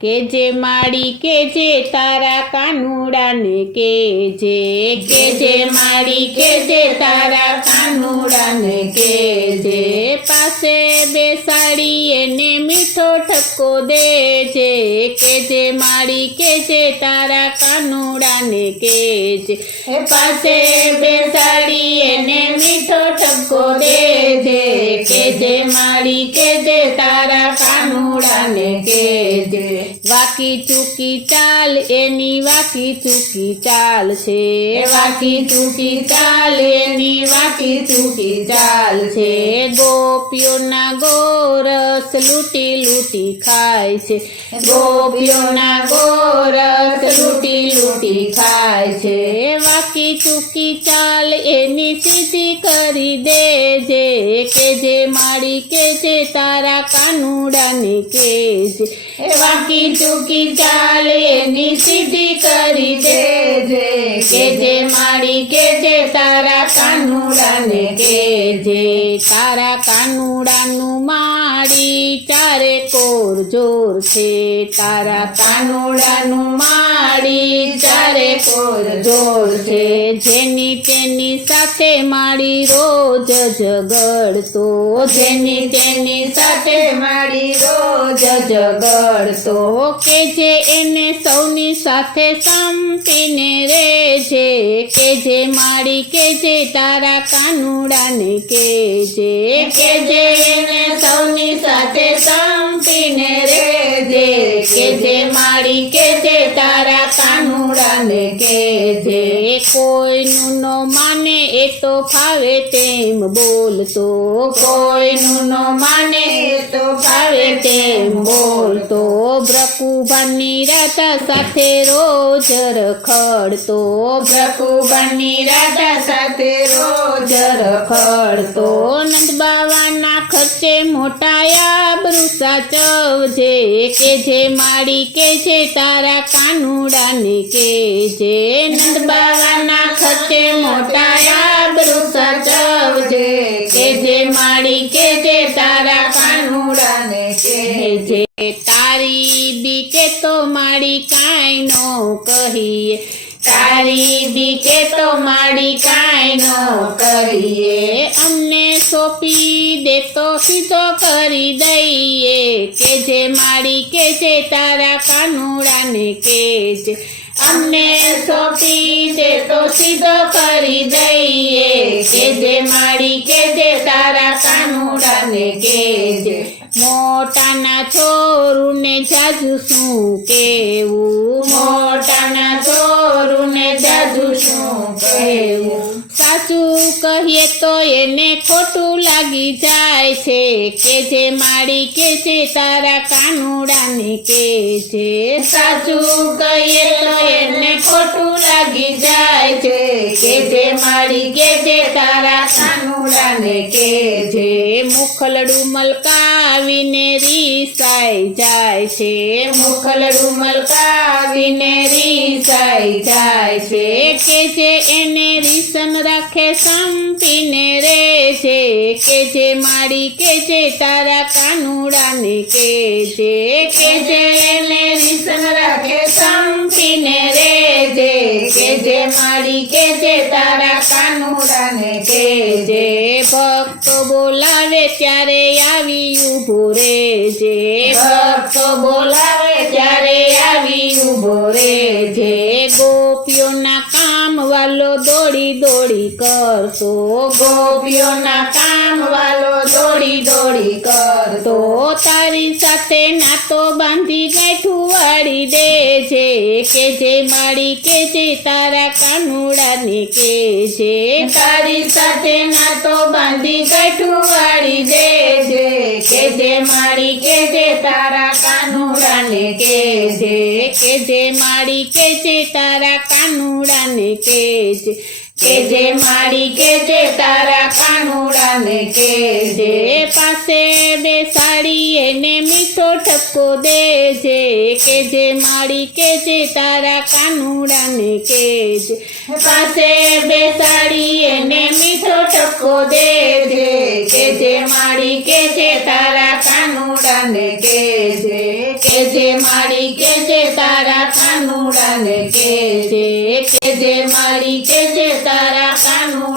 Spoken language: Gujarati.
કેજે માડી કેજે તારા કાનુડાને કેજે માડી કેજે તારા કાનુડાને કેજે પાસે બેસાડી એને મીઠો ઠપકો દેજે કેજે માડી કેજે તારા કાનુડાને કેજે પાસે બેસાડી એને મીઠો ઠપકો દેજે કેજે માડી કેજે તારા કાનુડાને કેજે વાકી ચૂકી ચાલ એની વાકી ચૂકી ચાલ છે વાકી ચૂકી ચાલ એની વાકી ચૂકી ચાલ છે ગોપીઓના ગોરસ લૂંટી લૂંટી ખાય છે ગોપીઓના ગોરસ લૂંટી લૂંટી ખાય છે વાકી ચૂકી ચાલ એની સીધી કરી દેજે કેજે માડી કેજે તારા કાનુડાને કેજે વાકી ચૂકી ચાલ એની સીધી કરી દેજે કેજે માડી કેજે તારા કાનુડાને કેજે તારા કાનુડાનું માડી ચારે કોર જોર છે તારા કાનુડાનું માડી ચારે કોર જોર છે જેની તેની સાથે માડી રોજ ઝઘડતો જેની તેની સાથે માડી રોજ ઝઘડતો કેજે એને સૌની સાથે સંપીને રહેજે કેજે માડી કેજે તારા કાનુડાને કેજે એને સૌની સાથે સંપીને રહેજે કેજે માડી કેજે તારા કાનુડાને કેજે કોઈનું ન માને એ તો ફાવે તેમ બોલતો કોઈનું ન માને એ તો ફાવે તેમ બોલતો બ્રકુબાની રાધા સાથે રોજ રખડતો બ્રકુબાની રાધા સાથે રોજ રખડતો નંદબાવાના ખર્ચે મોટા આબરૂ સાચવજે કેજે માડી કેજે તારા કાનુડાને કેજે નંદબાવાના ખર્ચે મોટા આબરૂ સાચવજે કેજે માડી કેજે તારા કાનુડાને કેજે તારી બીકે તો માડી કાંઈ નો કહીએ તારી બીકે તો માડી કાંઈ નો કરીએ અમને સોંપી દે તો સીધો કરી દઈએ કેજે માડી કેજે તારા કાનુડાને કેજે અમને સોંપી દે તો સીધો કરી દઈએ કેજે માડી કેજે તારા કાનુડાને કેજે મોટાના છોરુને જાજુ શું કેવું મોટાના છોરુને જાજુ શું કેવું સાચું કહીએ તો એને ખોટું લાગી જાય છે કેજે માડી કેજે તારા કાનુડાને કેજે સાચું કહીએ તો એને ખોટું લાગી જાય છે કેજે માડી કેજે તારા કાનુડાને કેજે મુખલડું મલકાવીને રીસાઈ જાય છે મુખલડું મલકાવીને રીસાઈ જાય છે કેજે એને રીસન રાખે સંપીને રહેજે કેજે માડી કેજે તારા કાનુડાને કેજે એને રીસન રાખે સંપીને રહેજે કેજે માડી કેજે તારા કાનુડાને કેજે ભક્તો બોલાવે ત્યારે આવી ઊભો રહેજે ભક્તો બોલાવે ત્યારે આવી ઊભો રહેજે ગોપીઓના કામ વાલો દોડી દોડી કરતો ગોપીઓના કામ વાલો દોડી દોડી કરતો તારી સાથે નાતો બાંધી ગાંઠું વાળી દેજે કેજે માડી કેજે તારા કાનુડાને કેજે તારી સાથે નાતો બાંધી ગાંઠું વાળી દેજે કેજે માડી કેજે તારા કાનુડાને કેજે માડી કેજે તારા કાનુડાને કેજે માડી કેજે તારા કાનુડાને કેજે પાસે બેસાડી એને મીઠો ઠપકો દેજે કેજે માડી કેજે તારા કાનુડાને કેજે પાસે બેસાડી એને મીઠો ઠપકો દેજે કેજે માડી કેજે તારા કાનુડાને કેજે માડી કાનુડાને કેજે માડી કેજે તારા કાનુડાને